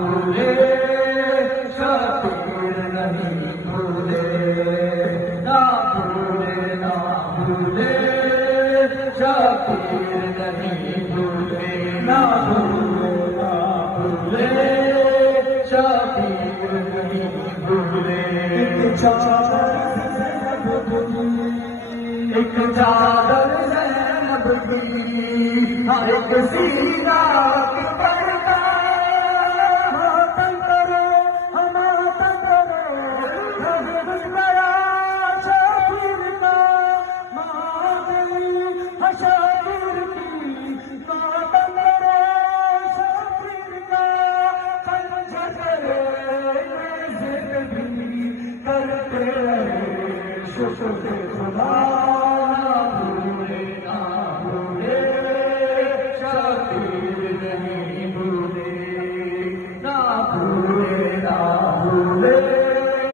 بھولے شبیر نہیں بھولے نہ بھولے نہ بھولے شبیر نہیں بھولے نہ بھولے نہ بھولے شبیر نہیں بھولے ایک چادر زینب کی ایک سینا پردہ ماتم کرو ماتم کرو گیا شبیر کا ماتم شبیر کی ماتم کرو شبیر کا کرتے رہے شکر خدا